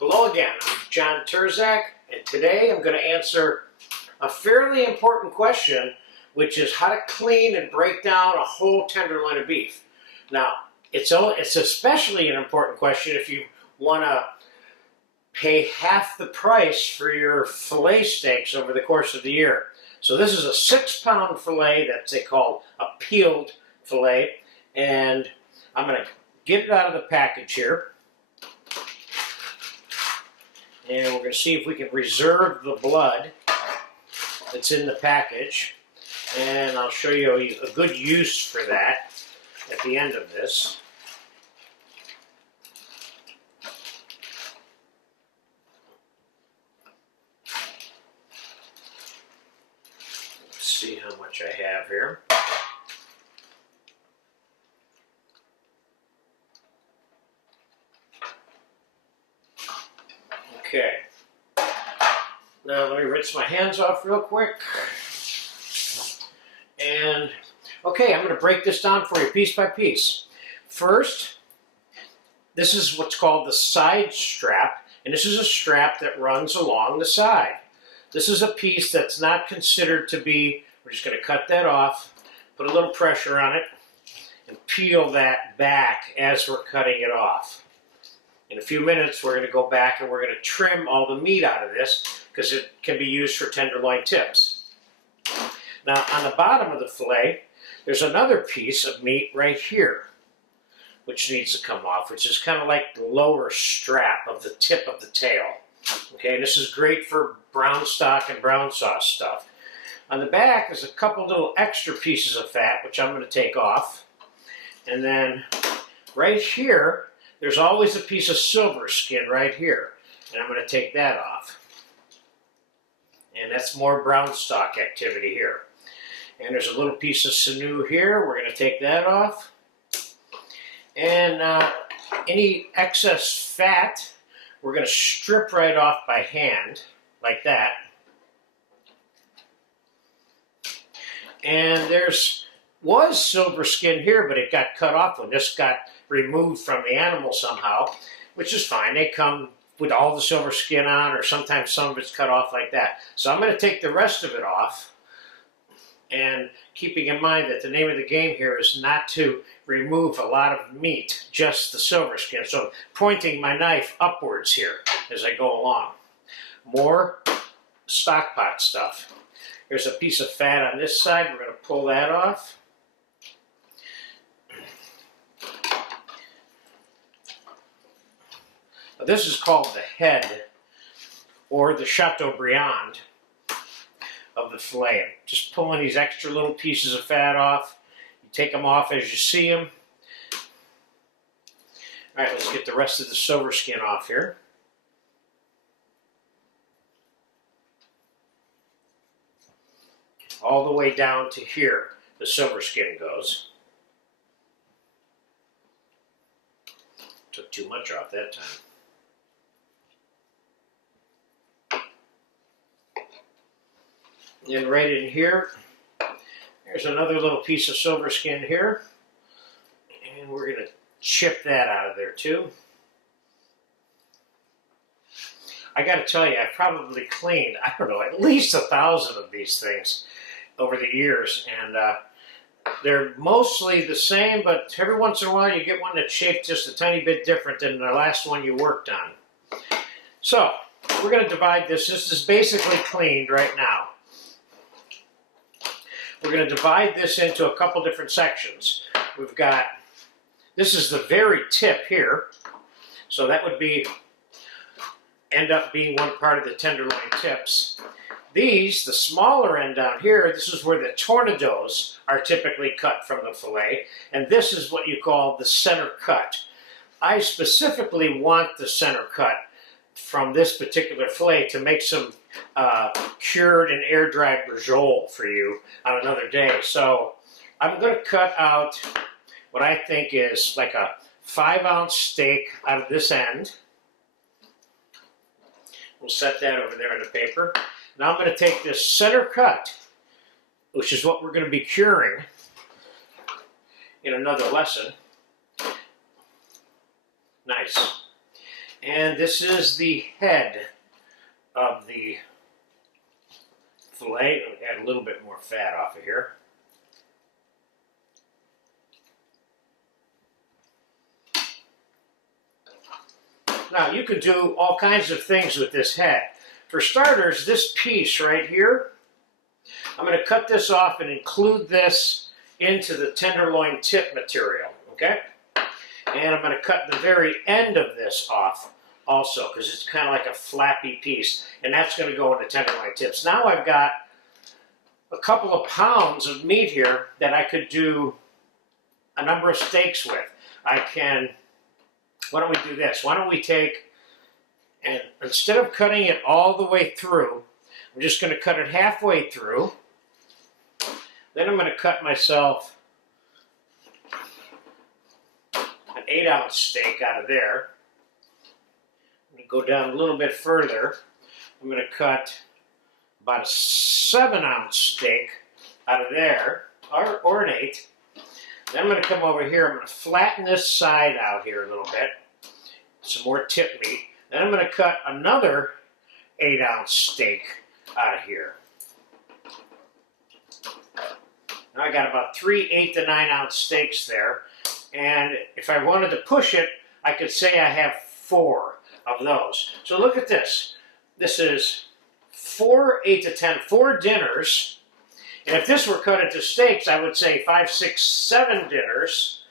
Hello again, I'm John Turzak, and today I'm going to answer a fairly important question, which is how to clean and break down a whole tenderloin of beef. Now, it's especially an important question if you want to pay half the price for your filet steaks over the course of the year. So this is a 6-pound filet that they call a peeled filet, and I'm going to get it out of the package here. And we're going to see if we can reserve the blood that's in the package. And I'll show you a good use for that at the end of this. Let's see how much I have here. Okay, now let me rinse my hands off real quick. And, okay, I'm going to break this down for you piece by piece. First, this is what's called the side strap, and this is a strap that runs along the side. This is a piece that's not considered to be, we're just going to cut that off, put a little pressure on it, and peel that back as we're cutting it off. In a few minutes, we're going to go back and we're going to trim all the meat out of this because it can be used for tenderloin tips. Now, on the bottom of the filet, there's another piece of meat right here, which needs to come off, which is kind of like the lower strap of the tip of the tail. Okay, this is great for brown stock and brown sauce stuff. On the back, there's a couple little extra pieces of fat, which I'm going to take off. And then right here, there's always a piece of silver skin right here, and I'm going to take that off. And that's more brown stock activity here. And there's a little piece of sinew here. We're going to take that off. And any excess fat, we're going to strip right off by hand, like that. And was silver skin here, but it got cut off when this got removed from the animal somehow, which is fine. They come with all the silver skin on, or sometimes some of it's cut off like that. So I'm going to take the rest of it off, and keeping in mind that the name of the game here is not to remove a lot of meat, just the silver skin. So I'm pointing my knife upwards here as I go along. More stock pot stuff. There's a piece of fat on this side. We're going to pull that off. This is called the head, or the Chateaubriand of the filet. Just pulling these extra little pieces of fat off. You take them off as you see them. All right, let's get the rest of the silver skin off here. All the way down to here, the silver skin goes. Took too much off that time. And right in here, there's another little piece of silver skin here. And we're going to chip that out of there too. I got to tell you, I've probably cleaned, I don't know, at least 1,000 of these things over the years. And they're mostly the same, but every once in a while you get one that's shaped just a tiny bit different than the last one you worked on. So, we're going to divide this. This is basically cleaned right now. We're going to divide this into a couple different sections. We've got, this is the very tip here, so that would end up being one part of the tenderloin tips. These, the smaller end down here, this is where the tournedos are typically cut from the filet, and this is what you call the center cut. I specifically want the center cut from this particular filet to make some cured and air-dried brajol for you on another day. So I'm going to cut out what I think is like a 5-ounce steak out of this end. We'll set that over there in the paper. Now I'm going to take this center cut, which is what we're going to be curing in another lesson. Nice. And this is the head of the filet. Add a little bit more fat off of here. Now you can do all kinds of things with this head. For starters, this piece right here, I'm going to cut this off and include this into the tenderloin tip material, okay? And I'm going to cut the very end of this off also, because it's kind of like a flappy piece, and that's going to go into tenderloin tips. Now I've got a couple of pounds of meat here that I could do a number of steaks with. Why don't we do this? Why don't we take, and instead of cutting it all the way through, I'm just going to cut it halfway through. Then I'm going to cut myself an 8-ounce steak out of there. I'm going to go down a little bit further. I'm going to cut about a 7-ounce steak out of there, or an 8. Then I'm going to come over here. I'm going to flatten this side out here a little bit. Some more tip meat. Then I'm going to cut another 8-ounce steak out of here. Now I got about 3 8 to 9 ounce steaks there. And if I wanted to push it, I could say I have 4 of those. So look at this. This is 4 8 to 10, 4 dinners. And if this were cut into steaks, I would say 5 6 7 dinners.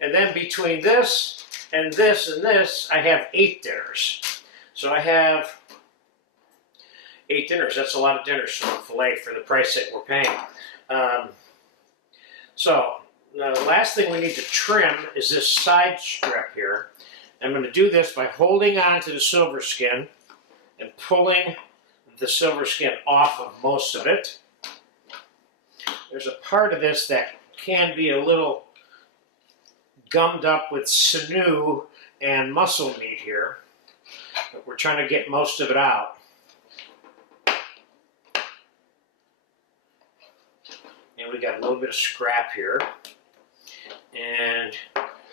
And then between this and this and this, I have 8 dinners. So I have 8 dinners. That's a lot of dinners from a filet for the price that we're paying. So the last thing we need to trim is this side strip here. I'm going to do this by holding on to the silver skin and pulling the silver skin off of most of it. There's a part of this that can be a little gummed up with sinew and muscle meat here, but we're trying to get most of it out. And we got a little bit of scrap here, and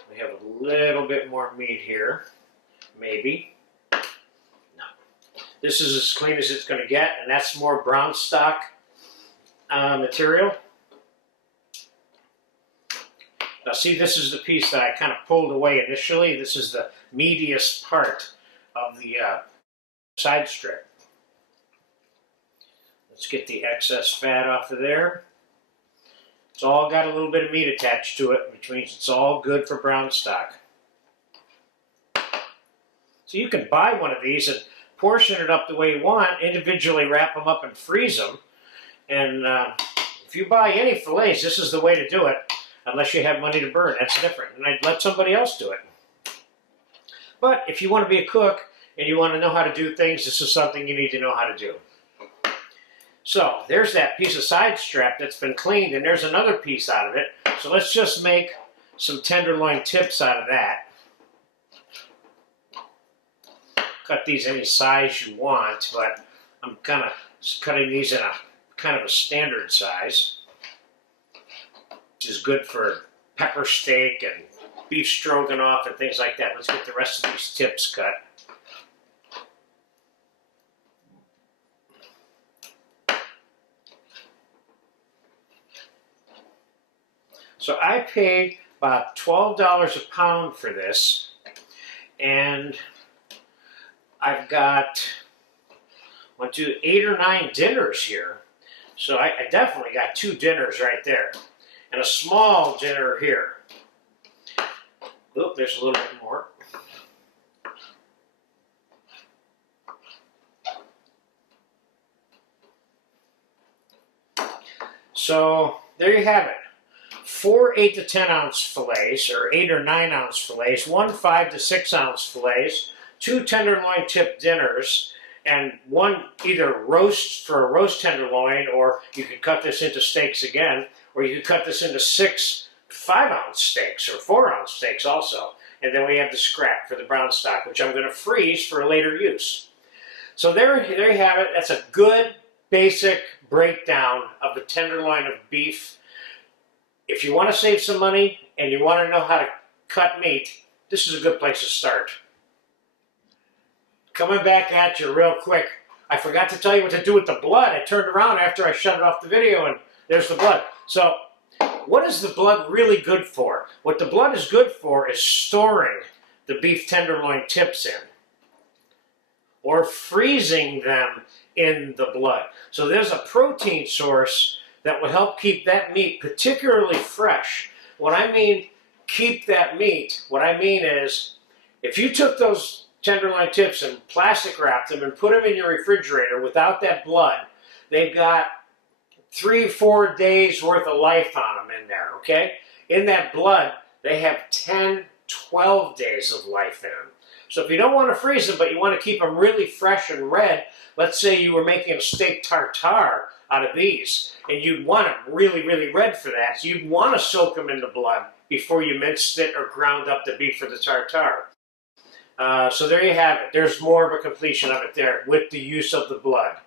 we have a little bit more meat here, maybe. No. This is as clean as it's going to get, and that's more brown stock material. Now see, this is the piece that I kind of pulled away initially. This is the meatiest part of the side strip. Let's get the excess fat off of there. It's all got a little bit of meat attached to it, which means it's all good for brown stock. So you can buy one of these and portion it up the way you want, individually wrap them up and freeze them. And if you buy any fillets, this is the way to do it, unless you have money to burn. That's different, and I'd let somebody else do it. But if you want to be a cook and you want to know how to do things, this is something you need to know how to do. So there's that piece of side strap that's been cleaned, and there's another piece out of it. So let's just make some tenderloin tips out of that. Cut these any size you want, but I'm kind of cutting these in a kind of a standard size, which is good for pepper steak and beef stroganoff and things like that. Let's get the rest of these tips cut. So I paid about $12 a pound for this, and I've got 8 or 9 dinners here. So I definitely got 2 dinners right there, and a small dinner here. Oop, there's a little bit more. So there you have it. 4 8 to 10 ounce fillets, or 8 or 9 ounce fillets, 1 5 to 6 ounce fillets, 2 tenderloin tip dinners, and 1 either roast for a roast tenderloin, or you could cut this into steaks again, or you could cut this into 6 5-ounce steaks or 4-ounce steaks also. And then we have the scrap for the brown stock, which I'm going to freeze for later use. So there you have it. That's a good basic breakdown of the tenderloin of beef. If you want to save some money and you want to know how to cut meat, this is a good place to start. Coming back at you real quick. I forgot to tell you what to do with the blood. I turned around after I shut off the video and there's the blood. So, what is the blood really good for? What the blood is good for is storing the beef tenderloin tips in, or freezing them in the blood. So there's a protein source that will help keep that meat particularly fresh. When I mean keep that meat, what I mean is if you took those tenderloin tips and plastic wrapped them and put them in your refrigerator without that blood, they've got 3-4 days worth of life on them in there, okay? In that blood, they have 10-12 days of life in them. So if you don't want to freeze them, but you want to keep them really fresh and red, let's say you were making a steak tartare out of these, and you'd want it really, really red for that, so you'd want to soak them in the blood before you minced it or ground up the beef for the tartare. So there you have it. There's more of a completion of it there with the use of the blood.